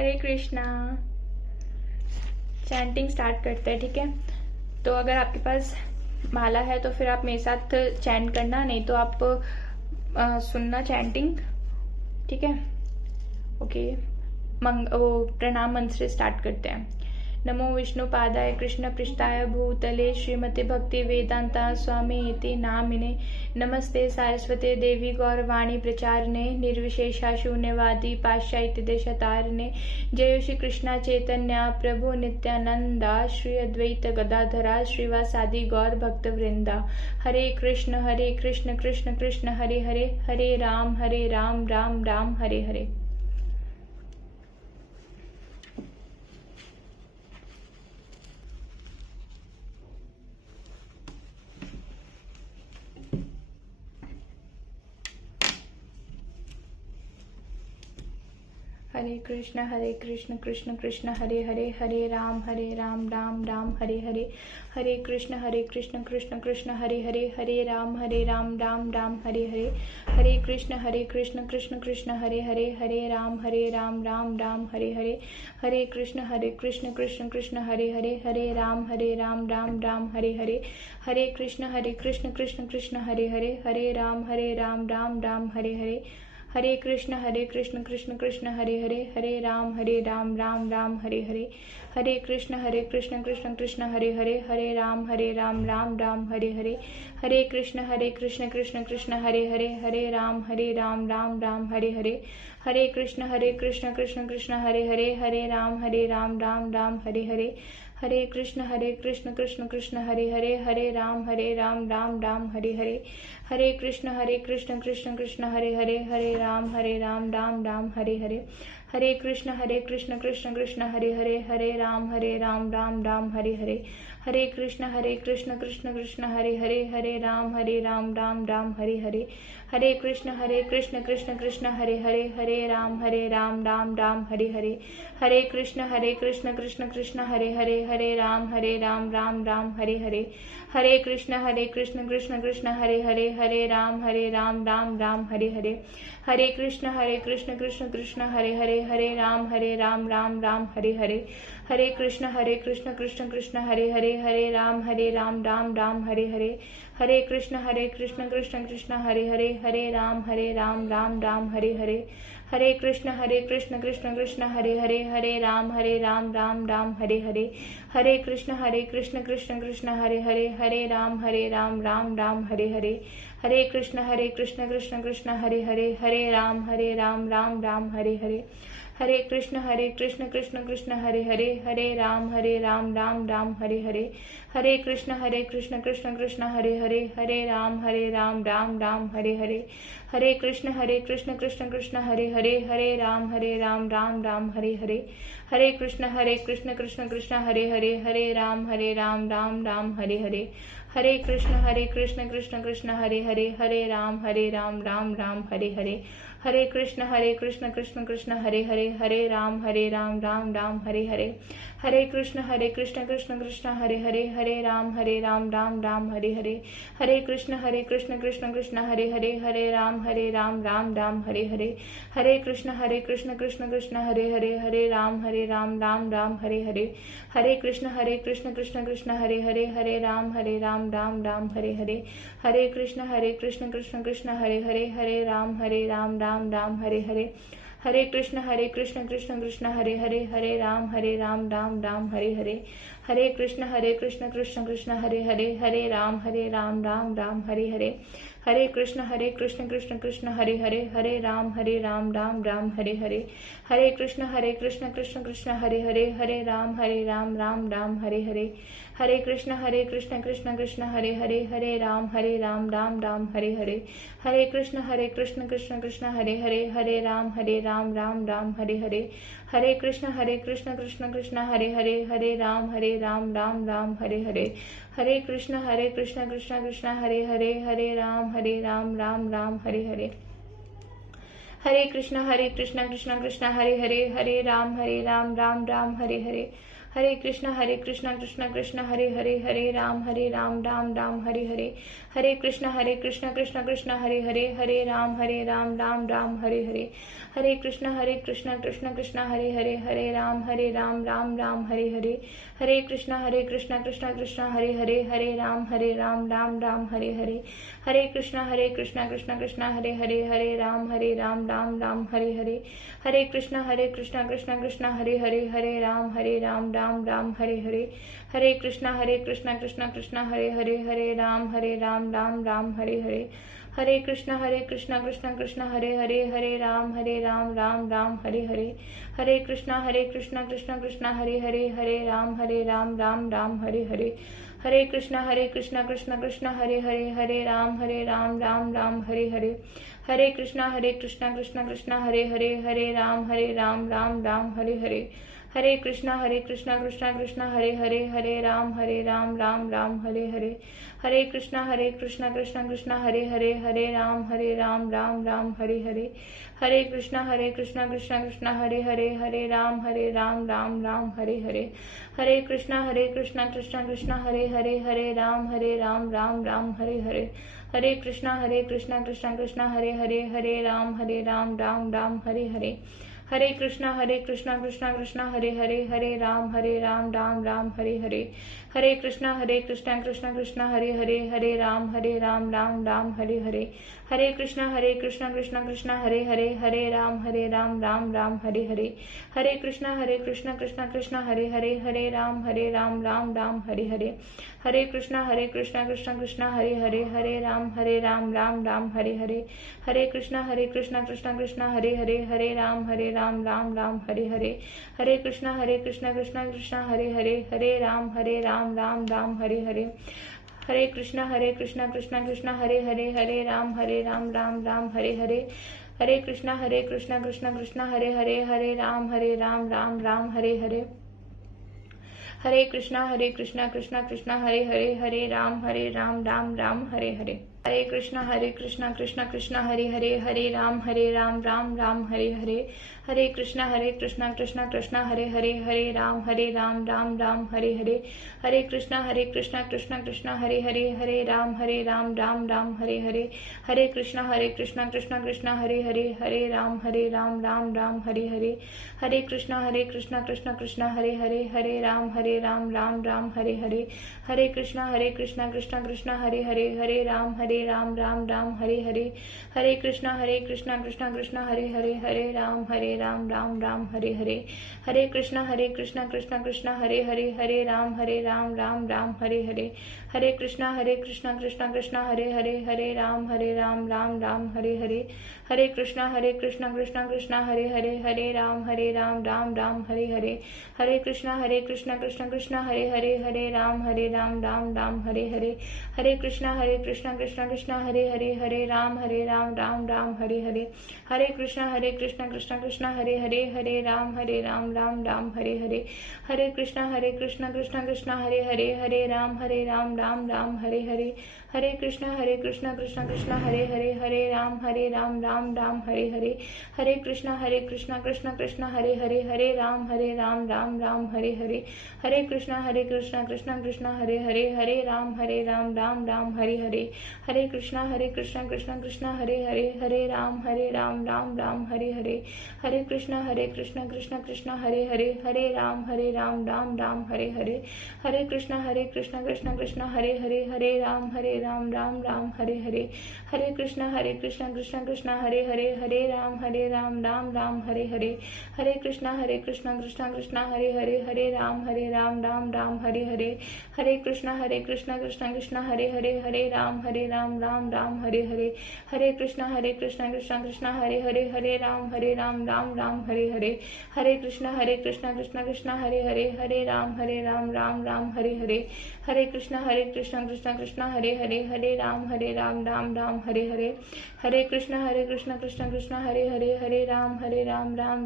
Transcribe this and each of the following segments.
हरे Krishna. Chanting start करते हैं, ठीक है। तो अगर आपके पास माला है तो फिर आप मेरे साथ चैंट करना, नहीं तो आप सुनना चैंटिंग, ठीक है। ओके, प्रणाम मंत्र से स्टार्ट करते हैं। नमो विष्णु पादाय कृष्ण पृष्ठाय भूतले श्रीमते भक्ति वेदांता स्वामी इति नामिने नमस्ते सारस्वते देवी गौरवाणी प्रचारने निर्विशेषा शून्यवादी पाश्चात्य देशतारने जय श्री कृष्णा चैतन्य प्रभु नित्यानंदा श्री अद्वैत गदाधरा श्रीवासादि गौर भक्त वृंदा। हरे कृष्ण कृष्ण कृष्ण हरे हरे, हरे राम राम राम हरे हरे। हरे कृष्ण कृष्ण कृष्ण हरे हरे, हरे राम राम राम हरे हरे। हरे कृष्ण कृष्ण कृष्ण हरे हरे, हरे राम राम राम हरे हरे। हरे कृष्ण कृष्ण कृष्ण हरे हरे, हरे राम राम राम हरे हरे। हरे कृष्ण कृष्ण कृष्ण हरे हरे, हरे राम राम राम हरे हरे। हरे कृष्ण कृष्ण कृष्ण हरे हरे, हरे राम राम राम हरे हरे। हरे कृष्ण कृष्ण कृष्ण हरे हरे, हरे राम राम राम हरे हरे। हरे कृष्ण कृष्ण कृष्ण हरे हरे, हरे राम राम राम हरे हरे। हरे कृष्ण कृष्ण कृष्ण हरे हरे, हरे राम राम राम हरे हरे। हरे कृष्ण कृष्ण कृष्ण हरे हरे, हरे राम राम राम हरे हरे। हरे कृष्ण कृष्ण कृष्ण हरे हरे, हरे राम राम राम हरे हरे। हरे कृष्ण कृष्ण कृष्ण हरे हरे, हरे राम राम राम हरे हरे। हरे कृष्ण कृष्ण कृष्ण हरे हरे, हरे राम राम राम हरे हरे। हरे कृष्ण कृष्ण कृष्ण हरे हरे, हरे राम राम राम हरे हरे। हरे कृष्ण कृष्ण कृष्ण हरे हरे, हरे राम राम राम हरे हरे। हरे कृष्ण कृष्ण कृष्ण हरे हरे, हरे राम राम राम हरे हरे। हरे कृष्ण कृष्ण कृष्ण हरे हरे, हरे राम राम राम हरे हरे। हरे कृष्ण कृष्ण कृष्ण हरे हरे, हरे राम राम राम हरे हरे। हरे कृष्ण कृष्ण कृष्ण हरे हरे, हरे राम राम राम हरे हरे। हरे कृष्ण कृष्ण कृष्ण हरे हरे, हरे राम राम राम हरे हरे। हरे कृष्ण कृष्ण कृष्ण हरे हरे, हरे राम राम राम हरे हरे। हरे कृष्ण कृष्ण कृष्ण हरे हरे, हरे राम राम राम हरे हरे। हरे कृष्ण कृष्ण कृष्ण हरे हरे, हरे राम राम राम हरे हरे। हरे कृष्ण कृष्ण कृष्ण हरे हरे, हरे राम राम राम हरे हरे। हरे कृष्ण कृष्ण कृष्ण हरे हरे, हरे राम राम राम हरे हरे। हरे कृष्ण कृष्ण कृष्ण हरे हरे, हरे राम राम राम हरे हरे। हरे कृष्ण कृष्ण कृष्ण हरे हरे, हरे राम राम राम हरे हरे। हरे कृष्ण कृष्ण हरे हरे, हरे राम राम राम हरे हरे। हरे कृष्ण कृष्ण कृष्ण हरे हरे, हरे राम राम राम हरे हरे। हरे कृष्ण कृष्ण कृष्ण हरे हरे, हरे राम राम राम हरे हरे। हरे कृष्ण कृष्ण कृष्ण हरे हरे, हरे राम राम राम हरे हरे। हरे कृष्ण कृष्ण कृष्ण हरे हरे, हरे राम राम राम हरे हरे। हरे कृष्ण कृष्ण कृष्ण हरे हरे, हरे राम राम राम हरे हरे। हरे कृष्ण कृष्ण कृष्ण हरे हरे, हरे राम राम राम हरे हरे। हरे कृष्ण कृष्ण कृष्ण हरे हरे, हरे राम राम राम हरे हरे। हरे कृष्ण कृष्ण कृष्ण हरे हरे, हरे राम राम राम हरे हरे। हरे कृष्ण कृष्ण कृष्ण हरे हरे, हरे राम राम राम हरे हरे। हरे कृष्ण कृष्ण कृष्ण हरे हरे, हरे राम राम राम हरे हरे। हरे कृष्ण कृष्ण कृष्ण हरे हरे, हरे राम राम राम हरे हरे। हरे कृष्ण कृष्ण कृष्ण हरे हरे, हरे राम राम राम हरे हरे। हरे कृष्ण कृष्ण कृष्ण हरे हरे, हरे राम राम राम हरे हरे। हरे कृष्ण कृष्ण हरे हरे, हरे राम राम राम हरे हरे। हरे कृष्ण कृष्ण कृष्ण हरे हरे, हरे राम राम राम हरे हरे। हरे कृष्णा कृष्णा कृष्णा हरे हरे, हरे राम राम राम हरे हरे, हरे कृष्णा कृष्णा कृष्णा हरे हरे, हरे राम राम राम हरे हरे, हरे कृष्णा कृष्णा कृष्णा हरे हरे, हरे राम राम राम हरे हरे, हरे कृष्णा कृष्णा कृष्णा हरे हरे, हरे राम राम राम हरे हरे, हरे कृष्णा कृष्णा कृष्णा हरे हरे, हरे राम राम राम हरे हरे, हरे कृष्णा कृष्णा कृष्णा हरे हरे, हरे राम राम राम हरे हरे, हरे कृष्णा कृष्णा हरे हरे, हरे राम राम राम हरे हरे, हरे कृष्णा कृष्णा हरे हरे, हरे राम राम राम हरे हरे, हरे कृष्णा कृष्णा हरे हरे, हरे राम राम राम हरे हरे, हरे कृष्णा कृष्णा हरे हरे, हरे राम राम राम हरे हरे, हरे कृष्णा कृष्णा हरे हरे, हरे राम राम राम हरे हरे, हरे कृष्णा कृष्णा हरे हरे, हरे राम राम राम हरे हरे, हरे कृष्णा कृष्णा हरे हरे, हरे राम राम राम हरे हरे, हरे कृष्णा कृष्णा हरे हरे, हरे राम राम राम हरे हरे, हरे कृष्णा कृष्णा हरे हरे, हरे राम राम राम हरे हरे, हरे कृष्णा कृष्णा हरे हरे, हरे राम राम राम हरे हरे, हरे कृष्णा कृष्णा हरे हरे, हरे राम राम राम हरे हरे, हरे कृष्णा कृष्णा हरे हरे, हरे राम राम राम हरे हरे, हरे कृष्णा कृष्णा हरे हरे, हरे राम राम राम हरे हरे, हरे कृष्णा कृष्णा हरे हरे, हरे राम राम राम हरे हरे, हरे कृष्णा कृष्णा हरे हरे, हरे राम राम राम हरे हरे, हरे कृष्णा कृष्णा हरे हरे, हरे राम राम राम हरे हरे, हरे कृष्णा कृष्णा हरे हरे, हरे राम राम राम हरे हरे, हरे कृष्णा कृष्णा हरे हरे, हरे राम राम राम हरे हरे, हरे कृष्णा कृष्णा हरे हरे, हरे राम राम राम हरे हरे, हरे कृष्णा कृष्णा हरे हरे, हरे राम राम राम हरे हरे, हरे कृष्णा कृष्णा हरे हरे, हरे राम राम राम हरे हरे, हरे कृष्णा कृष्णा हरे हरे, हरे राम राम राम हरे हरे, हरे कृष्णा कृष्णा हरे हरे, हरे राम राम राम हरे हरे, हरे कृष्णा कृष्णा हरे हरे, हरे राम राम राम हरे हरे, हरे कृष्णा कृष्णा हरे हरे, हरे राम राम राम हरे हरे, हरे कृष्णा कृष्णा हरे हरे, हरे राम राम हरे हरे, हरे कृष्णा कृष्णा हरे हरे, हरे राम राम हरे हरे, हरे कृष्णा कृष्णा हरे हरे, हरे राम राम हरे हरे, हरे कृष्णा कृष्णा हरे हरे, हरे राम राम हरे हरे, हरे कृष्णा कृष्णा हरे हरे, हरे राम राम हरे हरे, हरे कृष्णा कृष्णा हरे हरे, हरे राम राम हरे हरे, हरे कृष्णा कृष्णा हरे हरे, हरे राम राम हरे हरे, हरे कृष्णा कृष्णा हरे हरे, हरे राम राम हरे हरे, हरे कृष्णा कृष्णा हरे हरे, हरे राम राम हरे हरे, हरे कृष्णा कृष्णा हरे हरे, हरे राम राम हरे हरे, हरे कृष्णा कृष्णा हरे हरे, हरे राम राम हरे हरे, हरे कृष्णा कृष्णा हरे हरे, हरे राम राम हरे हरे, हरे कृष्णा कृष्णा हरे हरे, हरे राम राम हरे हरे, हरे कृष्णा कृष्णा हरे हरे, हरे राम राम हरे हरे, हरे कृष्णा कृष्णा हरे हरे, हरे राम राम हरे हरे, हरे कृष्णा कृष्णा हरे हरे, हरे राम राम हरे हरे, हरे कृष्णा कृष्णा हरे हरे, हरे राम राम हरे हरे, हरे कृष्णा कृष्णा हरे हरे, हरे राम राम हरे हरे, हरे कृष्णा कृष्णा हरे हरे, हरे राम राम हरे हरे, हरे कृष्णा कृष्णा हरे हरे, हरे राम राम हरे हरे, हरे कृष्णा कृष्णा हरे हरे, हरे राम राम हरे हरे, हरे कृष्णा कृष्णा हरे हरे, हरे राम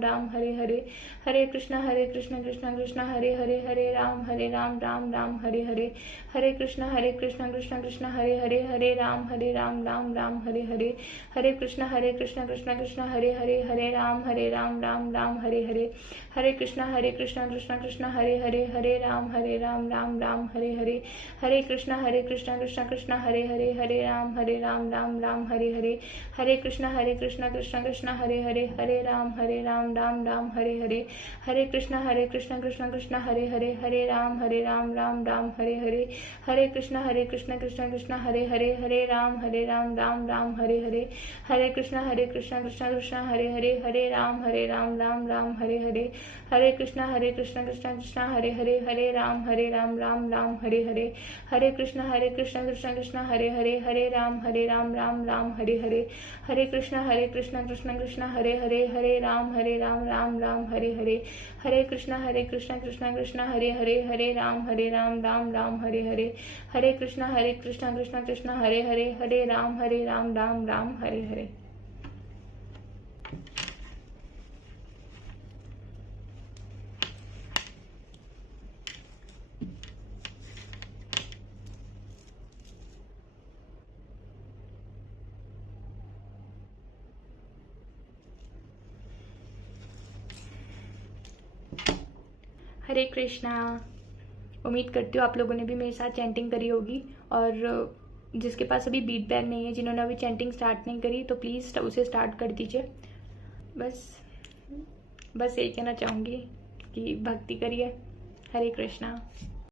राम हरे हरे, हरे कृष्णा कृष्णा हरे हरे, हरे राम राम हरे हरे, हरे कृष्णा कृष्णा हरे हरे, हरे राम राम राम हरे हरे, हरे कृष्ण कृष्ण कृष्ण हरे हरे, हरे राम राम राम हरे हरे, हरे कृष्ण कृष्ण कृष्ण हरे हरे, हरे राम राम राम हरे हरे, हरे कृष्ण कृष्ण कृष्ण हरे हरे, हरे राम राम राम हरे हरे, हरे कृष्ण कृष्ण कृष्ण हरे हरे, हरे राम राम राम हरे हरे, हरे कृष्ण कृष्ण कृष्ण हरे हरे, हरे राम राम राम हरे हरे, हरे कृष्ण कृष्ण कृष्ण हरे हरे, हरे राम राम राम हरे हरे, हरे कृष्ण कृष्ण कृष्ण हरे हरे, हरे राम राम राम हरे हरे, हरे कृष्ण कृष्ण कृष्ण हरे हरे, हरे राम राम राम हरे हरे, हरे कृष्ण कृष्ण कृष्ण हरे हरे, हरे राम राम राम हरे हरे, हरे कृष्ण कृष्ण कृष्ण हरे हरे, हरे राम राम राम हरे हरे, हरे कृष्ण कृष्ण कृष्ण हरे हरे, हरे राम राम राम हरे हरे, हरे कृष्ण कृष्ण कृष्ण हरे हरे, हरे राम राम राम हरे हरे। हरे कृष्णा। उम्मीद करती हूँ आप लोगों ने भी मेरे साथ चैंटिंग करी होगी, और जिसके पास अभी बीट बैग नहीं है, जिन्होंने अभी चैंटिंग स्टार्ट नहीं करी, तो प्लीज़ उसे स्टार्ट कर दीजिए। बस यही कहना चाहूँगी कि भक्ति करिए। हरे कृष्णा।